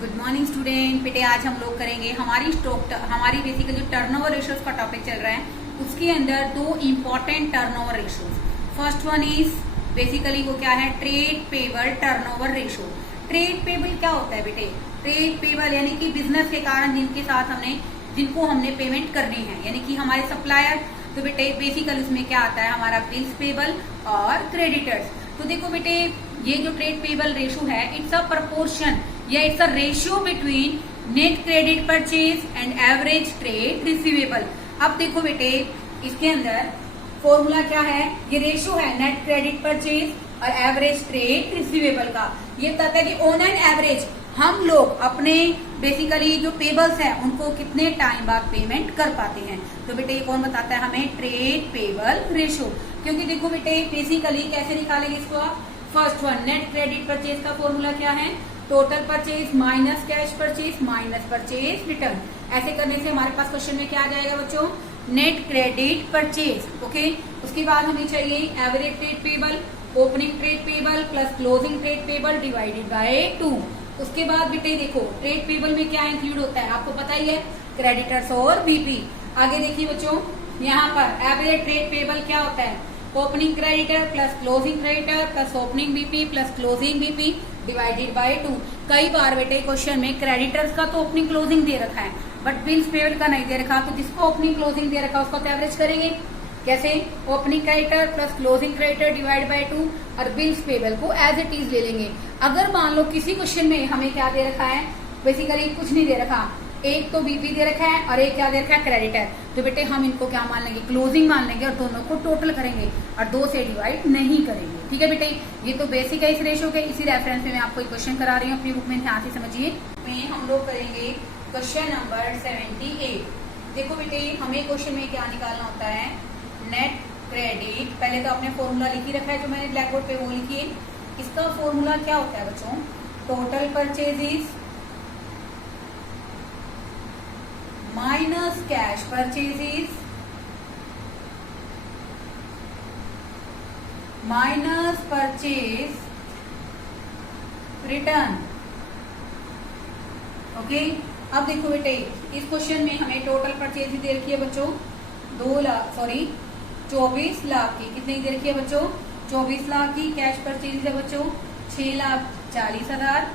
Good morning student. बेटे आज हम लोग करेंगे हमारी बेसिकली जो टर्नओवर रेशियोज का टॉपिक चल रहा है उसके अंदर दो important turnover ratios. First one is basically वो क्या है, trade payable turnover ratio. Trade payable क्या होता है बेटे? ट्रेड पेबल यानी कि बिजनेस के कारण जिनको हमने पेमेंट करनी है, यानी कि हमारे सप्लायर। तो बेटे बेसिकली उसमें क्या आता है, हमारा बिल्स पेबल और क्रेडिटर्स। तो देखो बेटे ये जो ट्रेड पेबल रेशियो है, इट्स अ प्रपोर्शन या it's a ratio between net credit purchase and average trade receivable. अब देखो बेटे इसके अंदर फॉर्मूला क्या है, ये रेशियो है नेट क्रेडिट परचेज और एवरेज ट्रेड रिसीवेबल का। ये बताता है कि ऑन एन एवरेज हम लोग अपने बेसिकली जो पेबल्स है उनको कितने टाइम बाद पेमेंट कर पाते हैं। तो बेटे ये कौन बताता है हमें, ट्रेड पेबल रेशियो। क्योंकि देखो बेटे बेसिकली कैसे निकालेंगे इसको आप, first one net credit purchase का फॉर्मूला क्या है, total purchase minus cash purchase minus purchase return. ऐसे करने से हमारे पास क्वेश्चन में क्या आ जाएगा बच्चों, नेट क्रेडिट परचेज। ओके, उसके बाद हमें चाहिए average trade payable, opening trade payable plus closing trade payable divided by 2। उसके बाद बेटे देखो ट्रेड पेबल में क्या इंक्लूड होता है आपको पता ही है, क्रेडिटर्स और बीपी। आगे देखिए बच्चों यहाँ पर एवरेज ट्रेड पेबल क्या होता है, opening creditor plus closing creditor plus opening BP plus closing BP divided by 2। कई बार बेटे क्वेश्चन में क्रेडिटर्स का तो ओपनिंग क्लोजिंग दे रखा है बट बिल्स पेबल का नहीं दे रखा, तो जिसको ओपनिंग क्लोजिंग दे रखा उसका तो एवरेज करेंगे। कैसे, opening creditor plus closing creditor divide by 2 और बिल्स पेबल को एज इट इज ले लेंगे। अगर मान लो किसी क्वेश्चन में हमें क्या दे रखा है, बेसिकली कुछ नहीं दे रखा, एक तो बीपी दे रखा है और एक क्या दे रखा है, क्रेडिटर, तो बेटे हम इनको क्या मान लेंगे, क्लोजिंग मान लेंगे और दोनों को टोटल करेंगे और 2 से डिवाइड नहीं करेंगे। ठीक है बेटे, ये तो बेसिक है इस रेशियो के। इसी रेफरेंस में मैं आपको एक क्वेश्चन करा रही हूँ, अपनी बुक में ध्यान से समझिए। हम लोग करेंगे क्वेश्चन नंबर 78। देखो बेटे हमें क्वेश्चन में क्या निकालना होता है, नेट क्रेडिट। पहले तो आपने फॉर्मूला लिखी रखा है जो मैंने ब्लैक बोर्ड पे वो लिखिए। इसका फॉर्मूला क्या होता है बच्चों, total purchases minus cash purchases minus purchase return. Okay, अब देखो बेटे इस क्वेश्चन में हमें टोटल परचेज दे रखी है बच्चों 24 लाख की। कितने की दे रखी है बच्चों, 24 लाख की। कैश परचेज है बच्चों 6,40,000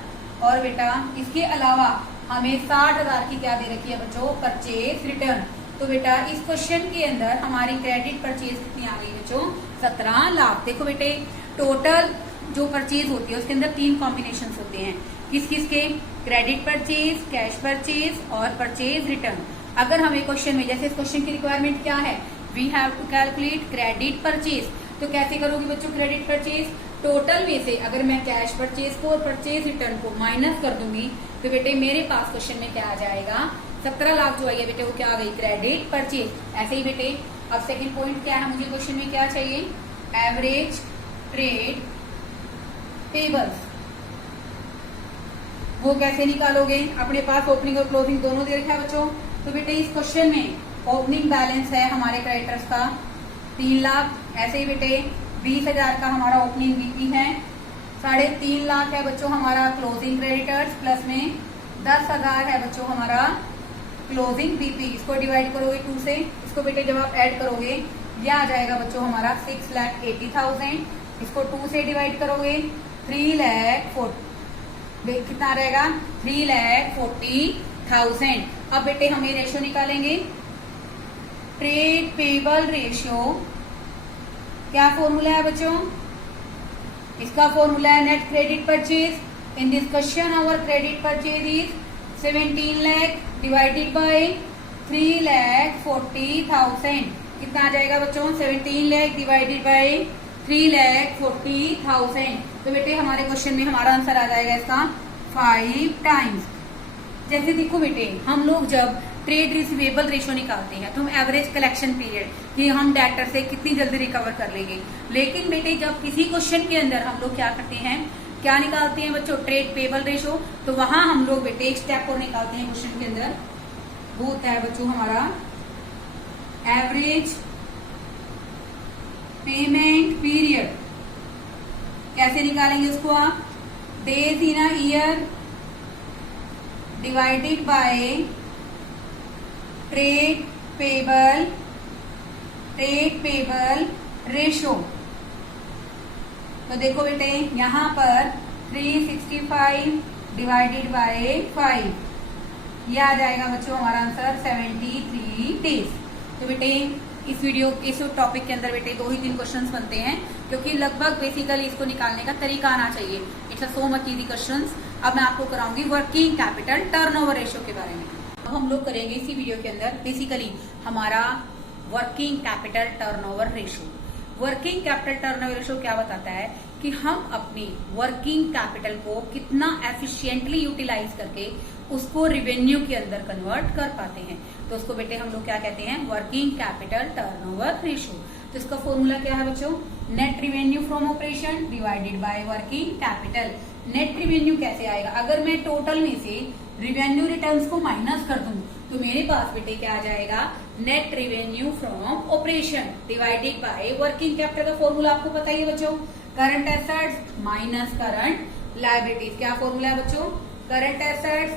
और बेटा इसके अलावा हमें 60,000 की क्या दे रखी है बच्चों, परचेज रिटर्न। तो बेटा इस क्वेश्चन के अंदर हमारी क्रेडिट परचेज कितनी आ गई बच्चों, 17 लाख। देखो बेटे टोटल जो परचेज होती है उसके अंदर 3 कॉम्बिनेशन होते हैं, किस किस के, क्रेडिट परचेज, कैश परचेज और परचेज रिटर्न। अगर हमें क्वेश्चन में, जैसे इस क्वेश्चन की रिक्वायरमेंट क्या है, we have to calculate credit purchase, तो कैसे करोगे बच्चों क्रेडिट परचेज, टोटल में से अगर मैं कैश परचेज को और परचेज रिटर्न को माइनस कर दूंगी तो बेटे मेरे पास क्वेश्चन में क्या आ जाएगा, 17 लाख जो आई है बेटे वो क्या आ गई, क्रेडिट परचेज। ऐसे ही बेटे अब सेकंड पॉइंट क्या है, मुझे क्वेश्चन में क्या चाहिए, एवरेज ट्रेड पेबल्स। वो कैसे निकालोगे, अपने पास ओपनिंग और क्लोजिंग दोनों दे रखा है बच्चों। तो बेटे इस क्वेश्चन में ओपनिंग बैलेंस है हमारे क्रेडिटर्स का 3 लाख। ऐसे ही बेटे 20,000 का हमारा ओपनिंग बीपी है, 3.5 लाख है बच्चों हमारा क्लोजिंग क्रेडिटर्स, प्लस में 10,000 है बच्चों हमारा क्लोजिंग बीपी। इसको डिवाइड करोगे 2 से, इसको बेटे जब आप ऐड करोगे ये आ जाएगा बच्चों हमारा 6,80,000। इसको 2 से डिवाइड करोगे 3 लाख कितना रहेगा, 3,40,000। अब बेटे हमें रेशियो निकालेंगे, ट्रेड पेबल रेशियो। क्या फॉर्मूला है बच्चों, इसका फॉर्मूला है net credit purchase. In this question our credit purchase is 17 lakh divided by 3,40,000। कितना आ जाएगा बच्चों, 17 लाख डिवाइडेड बाय 3,40,000। तो बेटे हमारे क्वेश्चन में हमारा आंसर आ जाएगा इसका 5 टाइम्स। जैसे देखो बेटे हम लोग जब ट्रेड रिसीवेबल रेशियो निकालते हैं तो हम एवरेज कलेक्शन पीरियड कि हम डेटर से कितनी जल्दी रिकवर कर लेंगे, लेकिन बेटे जब किसी क्वेश्चन के अंदर हम लोग क्या करते हैं, क्या निकालते हैं बच्चों, ट्रेड पेबल रेशियो, तो वहां हम लोग बेटे एक स्टेप और निकालते हैं क्वेश्चन के अंदर, वो होता है बच्चों हमारा एवरेज पेमेंट पीरियड। कैसे निकालेंगे उसको आप, days in a year divided by trade payable ratio. तो देखो बेटे यहाँ पर 365 डिवाइडेड बाय 5, ये आ जाएगा बच्चों हमारा आंसर 73 डेज। तो बेटे इस टॉपिक के अंदर बेटे 2 ही 3 क्वेश्चंस बनते हैं, क्योंकि लगभग बेसिकली इसको निकालने का तरीका आना चाहिए। It's a so much easy questions. अब मैं आपको कराऊंगी वर्किंग कैपिटल टर्नओवर रेशियो के बारे में। अब हम लोग करेंगे इसी वीडियो के अंदर बेसिकली हमारा working capital turnover ratio. Working capital turnover ratio क्या बताता है कि हम अपनी वर्किंग कैपिटल को कितना एफिशिएंटली यूटिलाइज करके उसको रिवेन्यू के अंदर कन्वर्ट कर पाते हैं। तो उसको बेटे हम लोग क्या कहते हैं, वर्किंग कैपिटल टर्नओवर रेशियो। तो इसका फॉर्मूला क्या है बच्चों, net revenue from operation divided by working capital. Net revenue कैसे आएगा, अगर मैं टोटल में से रिवेन्यू रिटर्न्स को माइनस कर दूं तो मेरे पास बेटे क्या आ जाएगा, net revenue from operation divided by working capital. का फॉर्मूला आपको पता ही है बच्चों, current assets minus current liabilities. क्या फॉर्मूला है बच्चों, current assets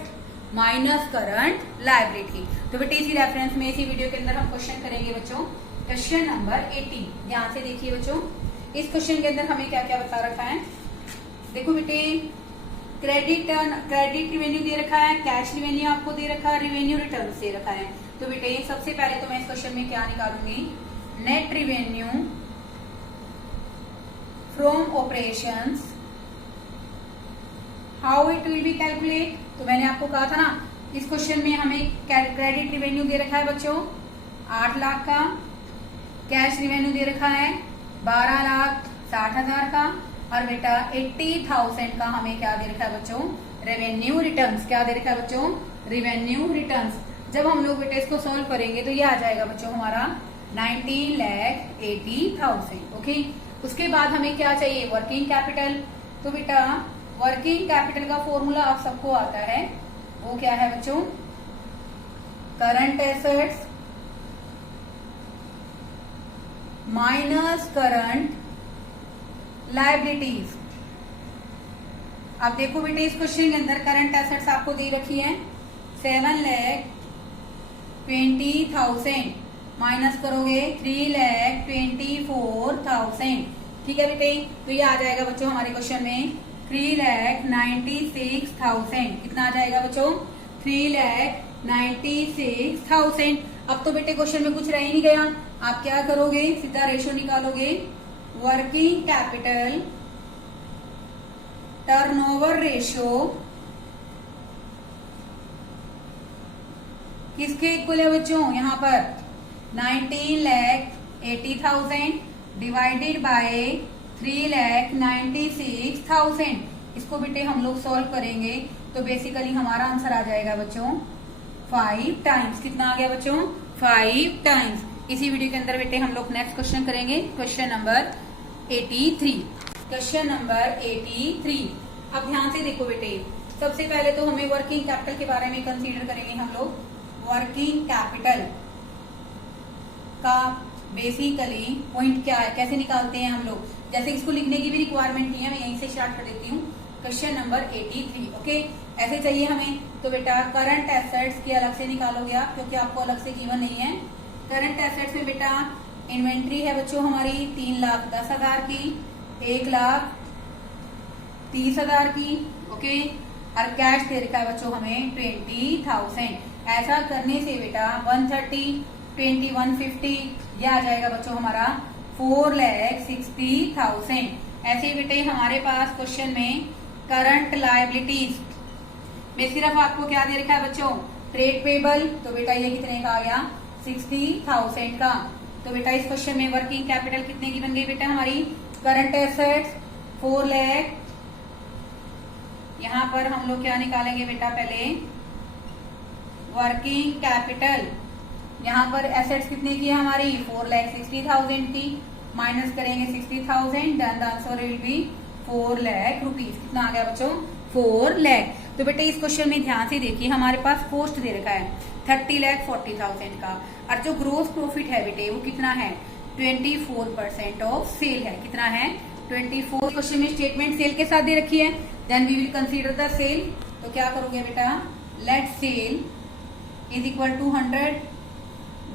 minus current liability. तो बेटे इसी रेफरेंस में इसी वीडियो के अंदर हम क्वेश्चन करेंगे बच्चों, क्वेश्चन नंबर 18। ध्यान से देखिए बच्चों, इस क्वेश्चन के अंदर हमें क्या क्या बता रखा है। देखो बेटे क्रेडिट रिवेन्यू दे रखा है, कैश रिवेन्यू आपको दे रखा है, रिवेन्यू रिटर्न दे रखा है। तो बेटे सबसे पहले तो मैं इस क्वेश्चन में क्या निकालूंगी, net revenue from operations, how it will be calculate. तो मैंने आपको कहा था ना, इस क्वेश्चन में हमें क्रेडिट रिवेन्यू दे रखा है बच्चों 8 लाख का, कैश रिवेन्यू दे रखा है 12,60,000 का, और बेटा 80,000 का हमें क्या दे रखा है बच्चों, रेवेन्यू रिटर्न्स। क्या दे रखा है बच्चों, रेवेन्यू रिटर्न्स। जब हम लोग बेटा इसको सॉल्व करेंगे तो ये आ जाएगा बच्चों हमारा 19,80,000। ओके, उसके बाद हमें क्या चाहिए, वर्किंग कैपिटल। तो बेटा वर्किंग कैपिटल का फॉर्मूला आप सबको आता है, वो क्या है बच्चों, current assets minus current liabilities. अब देखो बेटे इस क्वेश्चन के अंदर करंट एसेट्स आपको दे रखी है 7,20,000, माइनस करोगे 3,24,000। ठीक है बेटे, तो ये आ जाएगा बच्चों हमारे क्वेश्चन में 3,96,000। कितना आ जाएगा बच्चों, 3,96,000। अब तो बेटे क्वेश्चन में कुछ रह ही नहीं गया, आप क्या करोगे, सीधा रेशो निकालोगे, वर्किंग कैपिटल टर्नओवर रेशो किसके इक्वल है बच्चों, यहाँ पर 19,80,000 डिवाइडेड बाय 3,96,000। इसको बेटे हम लोग सॉल्व करेंगे तो बेसिकली हमारा आंसर आ जाएगा बच्चों 5 टाइम्स। कितना आ गया बच्चों, 5 टाइम्स। इसी वीडियो के अंदर बेटे हम लोग नेक्स्ट क्वेश्चन करेंगे, क्वेश्चन नंबर 83। Question number 83। अब ध्यान से देखो बेटे, सबसे पहले तो हमें वर्किंग कैपिटल के बारे में कंसीडर करेंगे हम लोग। वर्किंग कैपिटल का बेसिकली पॉइंट क्या है, कैसे निकालते हैं हम लोग, जैसे इसको लिखने की भी रिक्वायरमेंट नहीं है, मैं यहीं से स्टार्ट कर देती हूँ। Question number 83। ओके, ऐसे चाहिए हमें। तो बेटा करंट एसेट्स की अलग से निकालोगे आप, क्योंकि आपको अलग से गिवन नहीं है। करंट एसेट्स में बेटा इन्वेंट्री है बच्चों हमारी 3,10,000 की, 1,30,000 की। ओके, और कैश दे रखा है बच्चों हमें 20,000। ऐसा करने से बेटा 130, 20, 150, यह आ जाएगा बच्चों हमारा 4,60,000। ऐसे बेटे हमारे पास क्वेश्चन में करंट लायबिलिटीज में सिर्फ आपको क्या दे रखा है बच्चों, ट्रेड पेबल। तो बेटा ये कितने का आ गया, 60,000 का। तो बेटा इस क्वेश्चन में वर्किंग कैपिटल कितने की बन गई बेटा हमारी, करंट एसेट्स 4 लाख। यहाँ पर हम लोग क्या निकालेंगे बेटा, पहले वर्किंग कैपिटल। यहाँ पर एसेट्स कितने की है हमारी, 4,60,000 की, माइनस करेंगे 60,000, then the answer will be 4 lakh rupees. कितना आ गया बच्चों, 4 लाख। तो बेटे इस क्वेश्चन में ध्यान से देखिए, हमारे पास कॉस्ट दे रखा है 30,40,000 का, और जो ग्रोस प्रॉफिट है बेटे वो कितना है, 24% ऑफ सेल है। कितना है, 24। क्वेश्चन में स्टेटमेंट सेल के साथ दे रखी है, then we will consider the sale. तो क्या करोगे बेटा, let sale is equal to 100,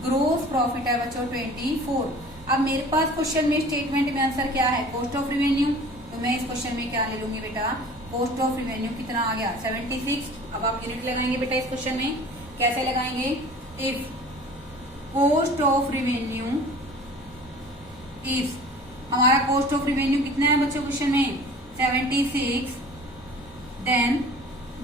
gross profit है बच्चों 24। अब मेरे पास क्वेश्चन में स्टेटमेंट में आंसर क्या है, कॉस्ट ऑफ रिवेन्यू, तो मैं इस क्वेश्चन में क्या ले लूंगी बेटा, कॉस्ट ऑफ रिवेन्यू कितना आ गया 76। अब आप यूनिट लगाएंगे बेटा इस क्वेश्चन में, कैसे लगाएंगे, if cost of revenue if, हमारा कॉस्ट ऑफ रिवेन्यू कितना है बच्चों क्वेश्चन में 76, देन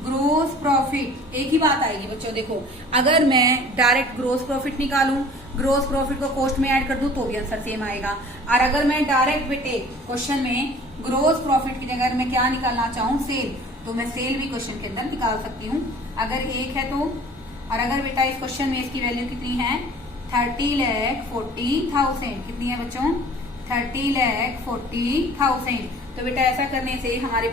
ग्रोस प्रॉफिट, एक ही बात आएगी बच्चों, देखो अगर मैं डायरेक्ट ग्रोस प्रॉफिट निकालूं, ग्रोस प्रॉफिट को कॉस्ट में ऐड कर दूं तो भी आंसर सेम आएगा। और अगर मैं डायरेक्ट बेटे क्वेश्चन में ग्रोस प्रॉफिट की जगह मैं क्या निकालना चाहूं सेल, तो मैं सेल भी क्वेश्चन के अंदर निकाल सकती हूँ अगर एक है तो। और अगर बेटा इस क्वेश्चन में इसकी वैल्यू कितनी है 30,40,000, कितनी है बच्चों 30,40,000, तो बेटा ऐसा करने से हमारे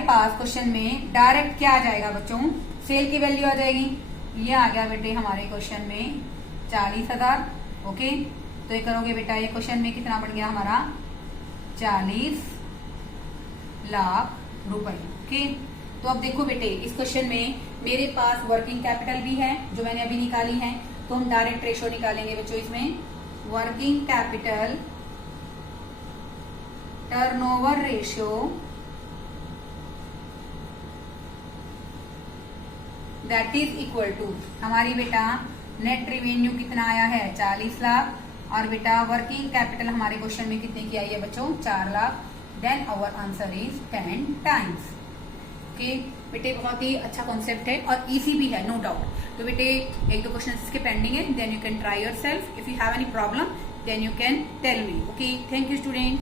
पास क्वेश्चन में डायरेक्ट क्या आ जाएगा बच्चों, सेल की वैल्यू आ जाएगी, ये आ गया बेटे हमारे क्वेश्चन में 40,000। ओके, तो ये करोगे बेटा, ये क्वेश्चन में कितना बन गया हमारा 40 लाख रुपए। ओके, तो अब देखो बेटे इस क्वेश्चन में मेरे पास वर्किंग कैपिटल भी है जो मैंने अभी निकाली है, तो हम डायरेक्ट रेशो निकालेंगे बच्चों इसमें, working capital turnover ratio that is equal to, हमारी बेटा नेट रिवेन्यू कितना आया है 40 लाख, और बेटा वर्किंग कैपिटल हमारे क्वेश्चन में कितने की आई है बच्चों 4 lakh, then our answer is 10 times. Okay बेटे, बहुत ही अच्छा कॉन्सेप्ट है और इजी भी है, नो डाउट। तो बेटे एक दो क्वेश्चन इसके पेंडिंग है, then you can try yourself, if you have any problem then you can tell me. Okay, thank you student.